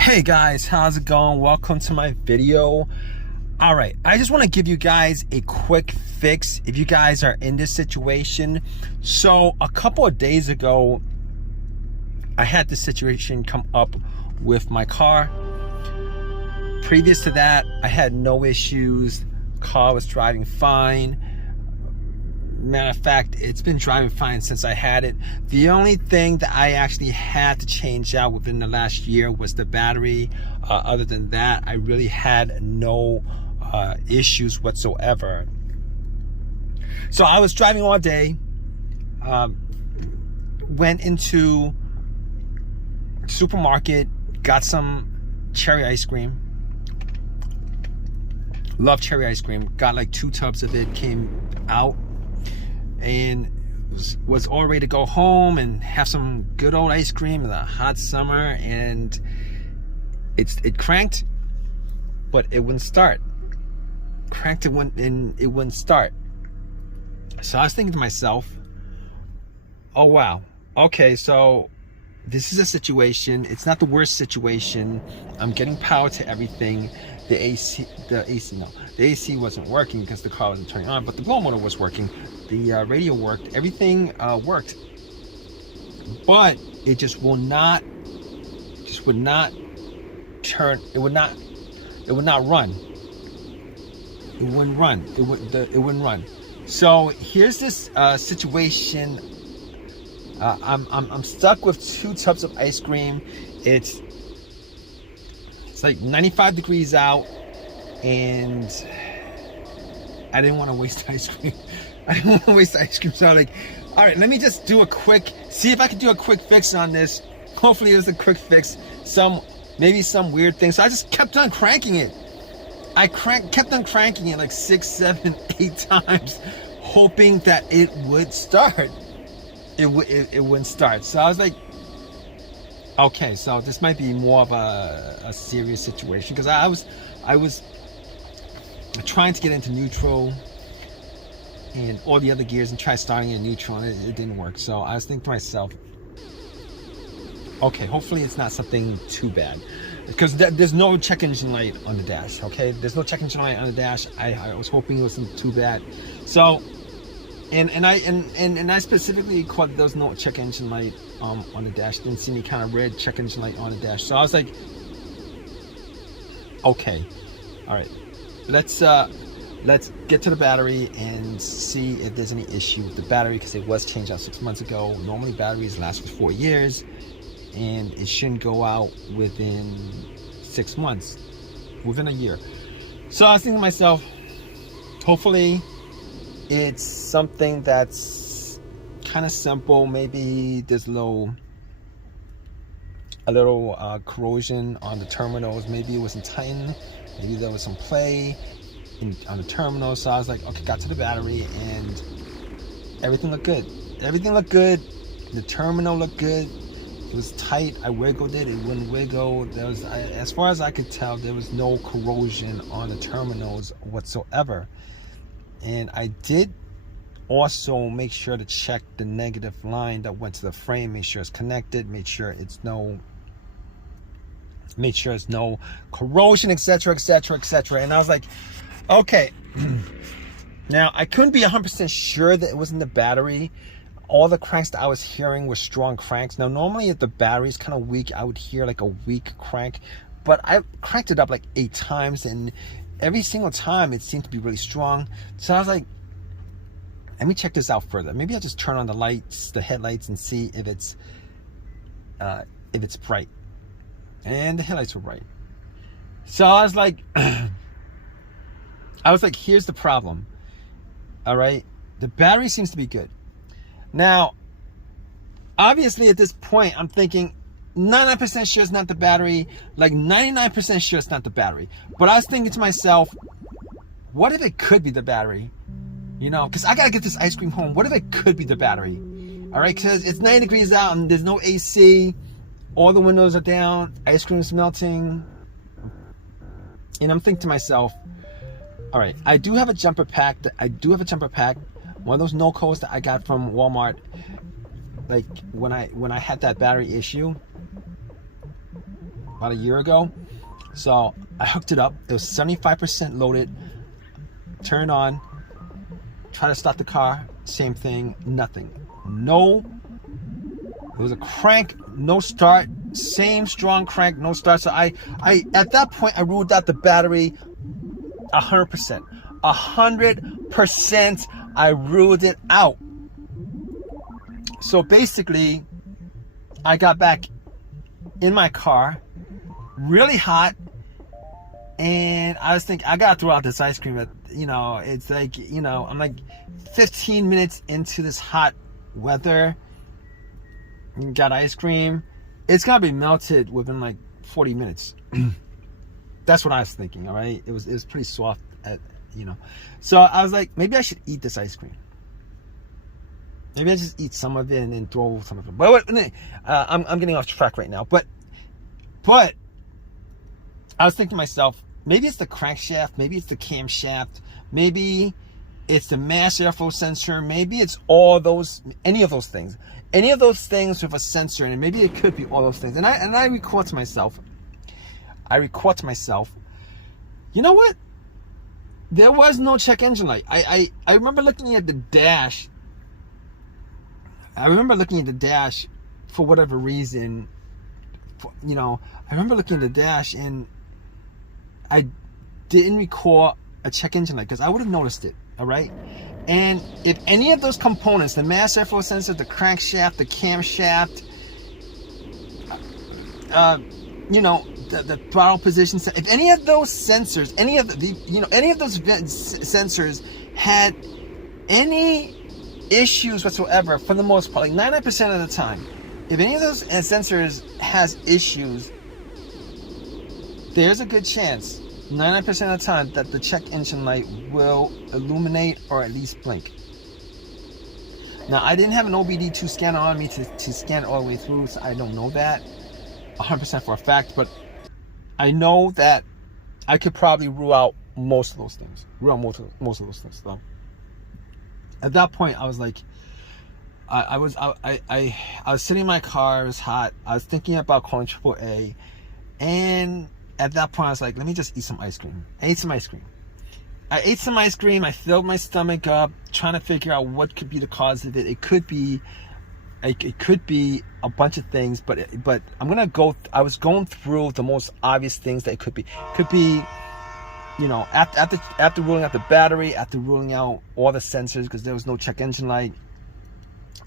Hey guys, how's it going? Welcome to my video. All right, I just want to give you guys a quick fix if you guys are in this situation. So a couple of days ago, I had this situation come up with my car. Previous to that, I had no issues. Car was driving fine. Matter of fact, it's been driving fine since I had it. The only thing that I actually had to change out within the last year was the battery. Other than that, I really had no issues whatsoever. So I was driving all day, went into supermarket, got some cherry ice cream. Love cherry ice cream. Got like 2 tubs of it, came out and was all ready to go home and have some good old ice cream in the hot summer, and it cranked, but it wouldn't start. Cranked, it wouldn't start. So I was thinking to myself, oh wow, okay, so this is a situation. It's not the worst situation. I'm getting power to everything. The AC wasn't working because the car wasn't turning on, but the blow motor was working. The radio worked. Everything worked, but it just would not turn. It would not run. It wouldn't run. It wouldn't run. So here's this situation. I'm stuck with 2 tubs of ice cream. It's like 95 degrees out, and I didn't want to waste ice cream. So I'm like, all right, let me just do see if I can do a quick fix on this. Hopefully there's a quick fix, maybe some weird thing. So I just kept on cranking it. I kept on cranking it like 6, 7, 8 times, hoping that it would start. It wouldn't start. So I was like, okay, so this might be more of a serious situation, because I was trying to get into neutral and all the other gears and try starting in neutral, and it didn't work. So I was thinking to myself, okay, hopefully it's not something too bad, because there's no check engine light on the dash. Okay, there's no check engine light on the dash. I was hoping it wasn't too bad. So and I specifically caught there was no check engine light on the dash. Didn't see any kind of red check engine light on the dash. So I was like, okay, all right, let's get to the battery and see if there's any issue with the battery, because it was changed out 6 months ago. Normally batteries last for 4 years, and it shouldn't go out within 6 months, within a year. So I was thinking to myself, hopefully it's something that's kind of simple. Maybe there's a little corrosion on the terminals. Maybe it wasn't tightened. Maybe there was some play on the terminal. So I was like, okay, got to the battery and everything looked good. The terminal looked good. It was tight. I wiggled it. It wouldn't wiggle. As far as I could tell, there was no corrosion on the terminals whatsoever. And I did also make sure to check the negative line that went to the frame, make sure it's connected, make sure it's no corrosion, etc. And I was like, okay. Now I couldn't be 100% sure that it wasn't the battery. All the cranks that I was hearing were strong cranks. Now normally if the battery's kind of weak, I would hear like a weak crank, but I cranked it up like 8 times, and every single time it seemed to be really strong. So I was like, let me check this out further. Maybe I'll just turn on the lights, the headlights, and see if it's bright. And the headlights were bright. So I was like, here's the problem. All right, the battery seems to be good. Now, obviously at this point, I'm thinking 99% sure it's not the battery, like 99% sure it's not the battery. But I was thinking to myself, what if it could be the battery? You know, because I gotta get this ice cream home. What if it could be the battery? All right, because it's 90 degrees out and there's no AC. All the windows are down. Ice cream's melting. And I'm thinking to myself, all right, I do have a jumper pack. One of those no-codes that I got from Walmart. Like when I had that battery issue, about a year ago. So I hooked it up. It was 75% loaded. Turn it on. Try to start the car. Same thing. Nothing. No. It was a crank. No start. Same strong crank. No start. So I at that point I ruled out the battery 100%. 100%. I ruled it out. So basically, I got back in my car, really hot, and I was thinking, I gotta throw out this ice cream. It's like, I'm like 15 minutes into this hot weather, got ice cream. It's gonna be melted within like 40 minutes. That's what I was thinking, all right? It was pretty soft, So I was like, maybe I should eat this ice cream. Maybe I just eat some of it and then throw some of it. But I'm getting off track right now. But I was thinking to myself, maybe it's the crankshaft, maybe it's the camshaft, maybe it's the mass airflow sensor, maybe it's any of those things with a sensor, and maybe it could be all those things. And I record to myself, you know what? There was no check engine light. I remember looking at the dash. For whatever reason. I remember looking at the dash and I didn't record a check engine light because I would have noticed it. All right. And if any of those components, the mass airflow sensor, the crankshaft, the camshaft, the throttle position, if any of those sensors, any of those sensors had any issues whatsoever, for the most part, like 99% of the time, if any of those sensors has issues, there's a good chance, 99% of the time, that the check engine light will illuminate or at least blink. Now, I didn't have an OBD2 scanner on me to scan all the way through, so I don't know that 100% for a fact, but I know that I could probably rule out most of those things. So at that point, I was like, I was sitting in my car. It was hot. I was thinking about calling AAA, and at that point, I was like, let me just eat some ice cream. I ate some ice cream. I filled my stomach up, trying to figure out what could be the cause of it. It could be a bunch of things, but I was going through the most obvious things that it could be. Could be, after ruling out the battery, after ruling out all the sensors, because there was no check engine light,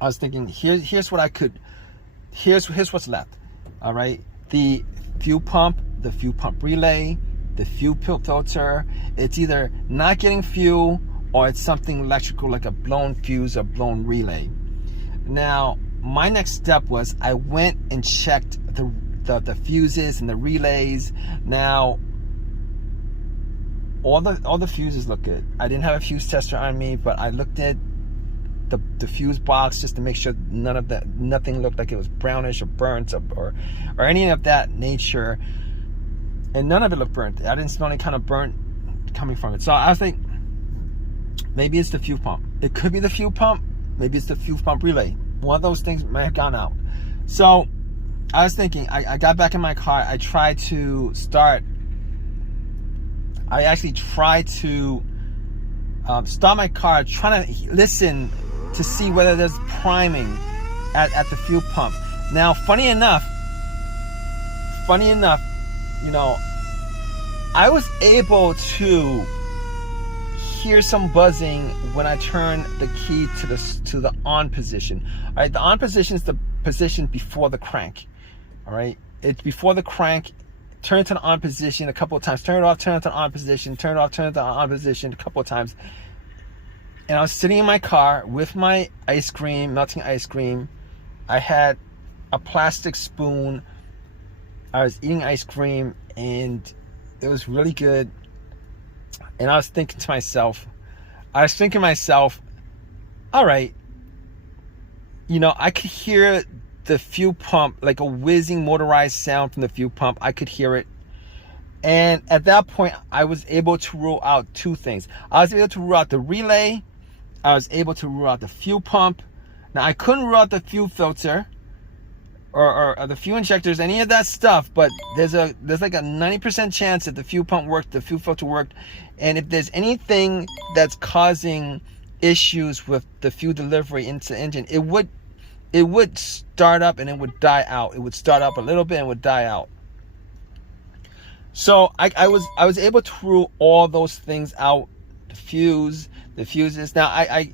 I was thinking, here's what's left. All right, the fuel pump relay, the fuel filter. It's either not getting fuel or it's something electrical, like a blown fuse or blown relay. Now, my next step was I went and checked the fuses and the relays. Now, all the fuses look good. I didn't have a fuse tester on me, but I looked at the fuse box just to make sure nothing looked like it was brownish or burnt or any of that nature, and none of it looked burnt. I didn't smell any kind of burnt coming from it. So I was like, maybe it's the fuel pump. It could be the fuel pump. Maybe it's the fuel pump relay. One of those things may have gone out. So I was thinking, I got back in my car. I actually tried to start my car, trying to listen to see whether there's priming at the fuel pump. Now, funny enough, I was able to hear some buzzing when I turn the key to the on position. All right, the on position is the position before the crank. All right, it's before the crank. Turn it to the on position a couple of times. Turn it off, turn it to the on position. Turn it off, turn it to the on position a couple of times. And I was sitting in my car with my ice cream, melting ice cream. I had a plastic spoon. I was eating ice cream, and it was really good. And I was thinking to myself, all right, I could hear the fuel pump, like a whizzing motorized sound from the fuel pump. I could hear it. And at that point, I was able to rule out two things. I was able to rule out the relay. I was able to rule out the fuel pump. Now, I couldn't rule out the fuel filter. or the fuel injectors, any of that stuff, but there's like a 90% chance that the fuel pump worked, the fuel filter worked, and if there's anything that's causing issues with the fuel delivery into the engine, it would start up and it would die out. It would start up a little bit and would die out. So I was able to rule all those things out. The fuses. Now I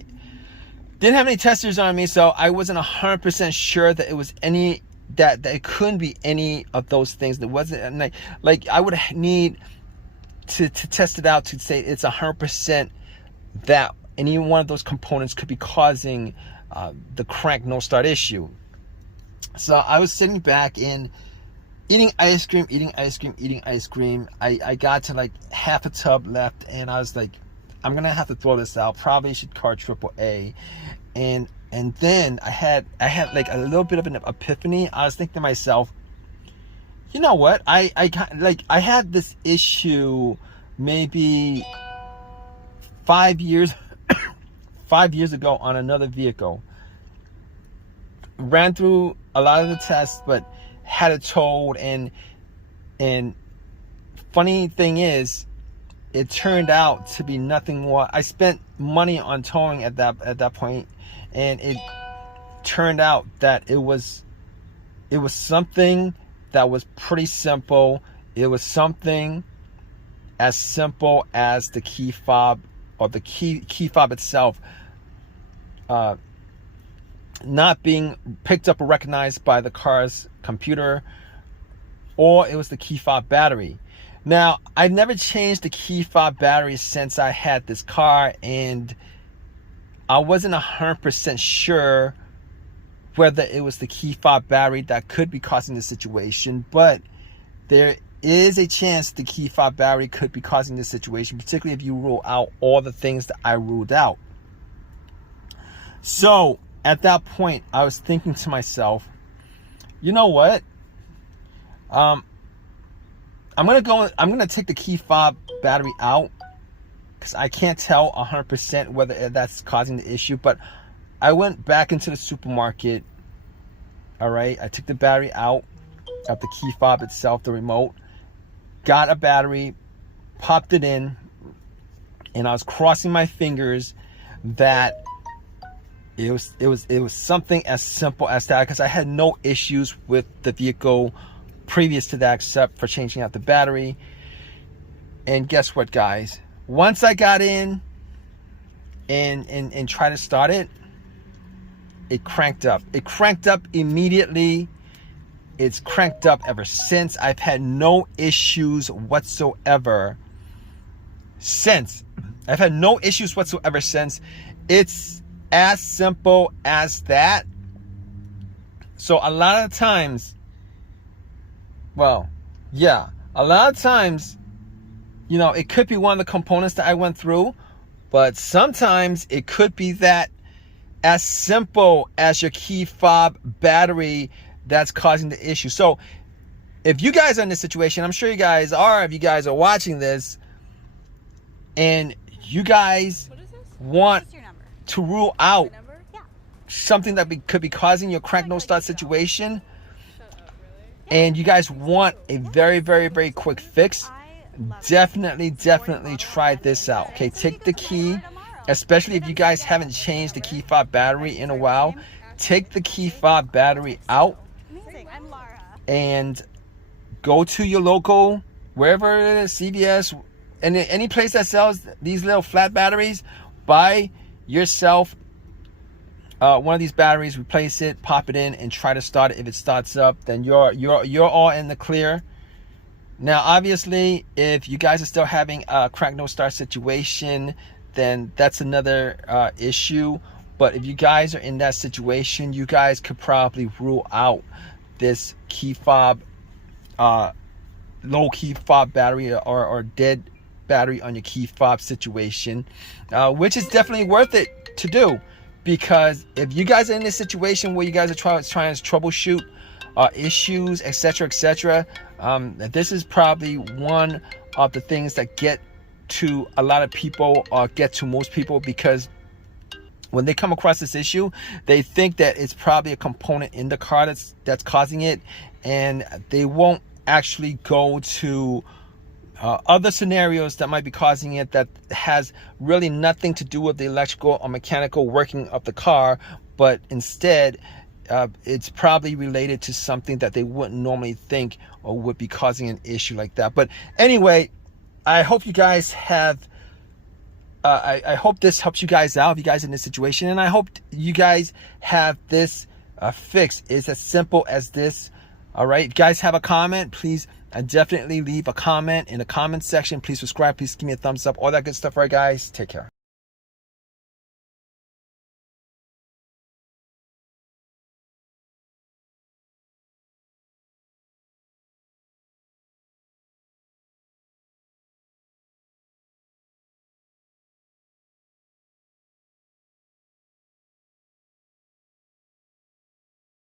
didn't have any testers on me, so I wasn't 100% sure that it was any that it couldn't be any of those things. That wasn't like I would need to test it out to say it's 100% that any one of those components could be causing the crank no start issue. So I was sitting back and eating ice cream. I got to like half a tub left, and I was like, I'm gonna have to throw this out. Probably should call AAA. And then I had like a little bit of an epiphany. I was thinking to myself, you know what? I had this issue maybe 5 years 5 years ago on another vehicle. Ran through a lot of the tests, but had it towed, and funny thing is, it turned out to be nothing more. I spent money on towing at that point, and it turned out that it was something that was pretty simple. It was something as simple as the key fob, or the key fob itself not being picked up or recognized by the car's computer, or it was the key fob battery. Now, I've never changed the key fob battery since I had this car, and I wasn't 100% sure whether it was the key fob battery that could be causing the situation, but there is a chance the key fob battery could be causing this situation, particularly if you rule out all the things that I ruled out. So at that point, I was thinking to myself, you know what? I'm gonna take the key fob battery out, because I can't tell 100% whether that's causing the issue. But I went back into the supermarket. All right, I took the battery out of the key fob itself, the remote, got a battery, popped it in, and I was crossing my fingers that it was something as simple as that, because I had no issues with the vehicle previous to that, except for changing out the battery. And guess what, guys? Once I got in and tried to start it, it cranked up. It cranked up immediately. It's cranked up ever since. I've had no issues whatsoever since. I've had no issues whatsoever since. It's as simple as that. So a lot of times, well, yeah, a lot of times, you know, it could be one of the components that I went through, but sometimes it could be that as simple as your key fob battery that's causing the issue. So if you guys are in this situation, I'm sure you guys are, if you guys are watching this and you guys want to rule out something that could be causing your crank no start situation, and you guys want a very, very, very quick fix, definitely try this out. Okay, take the key, especially if you guys haven't changed the key fob battery in a while, take the key fob battery out and go to your local, wherever it is, CVS, and any place that sells these little flat batteries, buy yourself one of these batteries, replace it, pop it in, and try to start it. If it starts up, then you're all in the clear. Now, obviously, if you guys are still having a crank no start situation, then that's another issue. But if you guys are in that situation, you guys could probably rule out this key fob, low key fob battery, or dead battery on your key fob situation, which is definitely worth it to do. Because if you guys are in this situation where you guys are trying to troubleshoot issues, etc., this is probably one of the things that get to a lot of people, or get to most people, because when they come across this issue, they think that it's probably a component in the car that's causing it, and they won't actually go to other scenarios that might be causing it that has really nothing to do with the electrical or mechanical working of the car, but instead it's probably related to something that they wouldn't normally think or would be causing an issue like that. But anyway, I hope you guys have I hope this helps you guys out, if you guys are in this situation, and I hope you guys have this fixed. It's as simple as this. All right, if you guys have a comment, please definitely leave a comment in the comment section. Please subscribe, please give me a thumbs up, all that good stuff. All right, guys, take care.